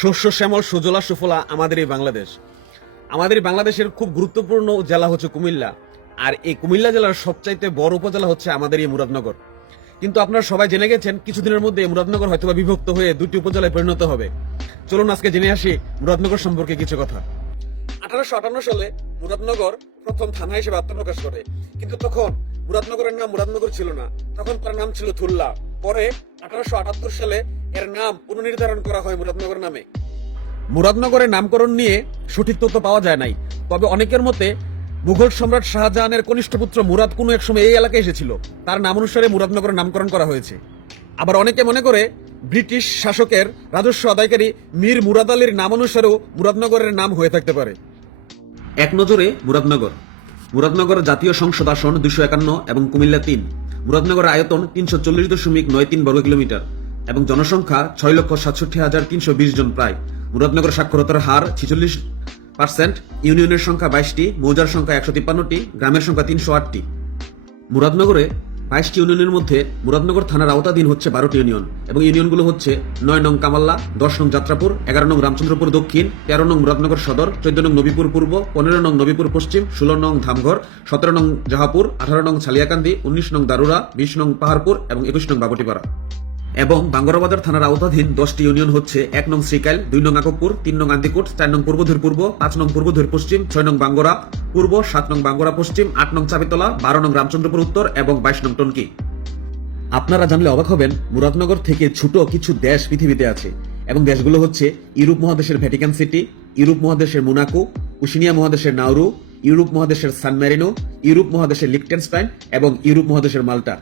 শস্য, শ্যামল, সুজলা, সুফলা আমাদের এই বাংলাদেশ। আমাদের বাংলাদেশের খুব গুরুত্বপূর্ণ জেলা হচ্ছে কুমিল্লা। আর এই কুমিল্লা জেলার সবচাইতে বড় উপজেলা হচ্ছে আমাদের এই মুরাদনগর। কিন্তু আপনারা সবাই জেনে গেছেন, কিছুদিনের মধ্যে মুরাদনগর হয়তোবা বিভক্ত হয়ে দুটি উপজেলায় পরিণত হবে। চলুন আজকে জেনে আসি মুরাদনগর সম্পর্কে কিছু কথা। আঠারোশো আটান্ন সালে মুরাদনগর প্রথম থানা হিসেবে আত্মপ্রকাশ করে। কিন্তু তখন মুরাদনগরের নাম মুরাদনগর ছিল না। তখন তার নাম ছিল থুল্লা। পরে আঠারোশো আটাত্তর সালে এর নাম পুনর্নির্ধারণ করা হয় মুরাদনগর নামে। মুরাদনগরের নামকরণ নিয়ে সঠিক তথ্য পাওয়া যায় নাই। তবে অনেকের মতে, মুঘল সম্রাট শাহজাহানের কনিষ্ঠ পুত্র মুরাদ কোনো এক সময় এই এলাকায় এসেছিল। তার নাম অনুসারে মুরাদনগরের নামকরণ করা হয়েছে। আবার অনেকে মনে করে, ব্রিটিশ শাসকের রাজস্ব আদায়কারী মীর মুরাদ আলীর নাম অনুসারেও মুরাদনগরের নাম হয়ে থাকতে পারে। এক নজরে মুরাদনগর। মুরাদনগর জাতীয় সংসদ আসন দুশো একান্ন এবং কুমিল্লা তিন। মুরাদনগর আয়তন তিনশো চল্লিশ দশমিক নয় তিন বর্গ কিলোমিটার এবং জনসংখ্যা ছয় লক্ষ সাতষট্টি হাজার তিনশো বিশ জন প্রায়। মুরাদনগর সাক্ষরতার হার ছিচল্লিশ পার্সেন্ট, ইউনিয়নের সংখ্যা বাইশটি, মৌজার সংখ্যা একশো তিপ্পান্নটি, গ্রামের সংখ্যা তিনশো আটটি। মুরাদনগরে বাইশটি ইউনিয়নের মধ্যে মুরাদনগর থানার আওতাধীন হচ্ছে বারোটি ইউনিয়ন এবং ইউনিয়নগুলো হচ্ছে নয় নং কামাল্লা, দশ নং যাত্রাপুর, এগারো নং রামচন্দ্রপুর দক্ষিণ, তেরো নং মুরাদনগর সদর, চোদ্দ নং নবীপুর পূর্ব, পনেরো নং নবীপুর পশ্চিম, ষোলো নং ধামঘর, সতেরো নং জাহাপুর, আঠারো নং ছালিয়াকান্দি, উনিশ নং দারুরা বিশ নং পাহাড়পুর এবং একুশ নং বাবুটিপাড়া। এবং বাঙ্গরাবাজার থানার আওতাধীন দশটি ইউনিয়ন হচ্ছে এক নং শ্রীকাইল, দুই নং আকবপুর তিন নং আন্দিকুট, চার নং পূর্বধুর পূর্ব পাঁচ নং পূর্বধুর পশ্চিম ছয় নং বাঙ্গরা পূর্ব, সাত নং বাঙ্গরা পশ্চিম, আট নং চাবিতলা বারো নং রামচন্দ্রপুর উত্তর এবং বাইশ নং টনকি। আপনারা জানলে অবাক হবেন, মুরাদনগর থেকে ছোট কিছু দেশ পৃথিবীতে আছে এবং দেশগুলো হচ্ছে ইউরোপ মহাদেশের ভ্যাটিকান সিটি, ইউরোপ মহাদেশের মোনাকো উশিনিয়া মহাদেশের নাউরু ইউরোপ মহাদেশের সান ম্যারিনো, ইউরোপ মহাদেশের লিকটেনস্টাইন এবং ইউরোপ মহাদেশের মাল্টা।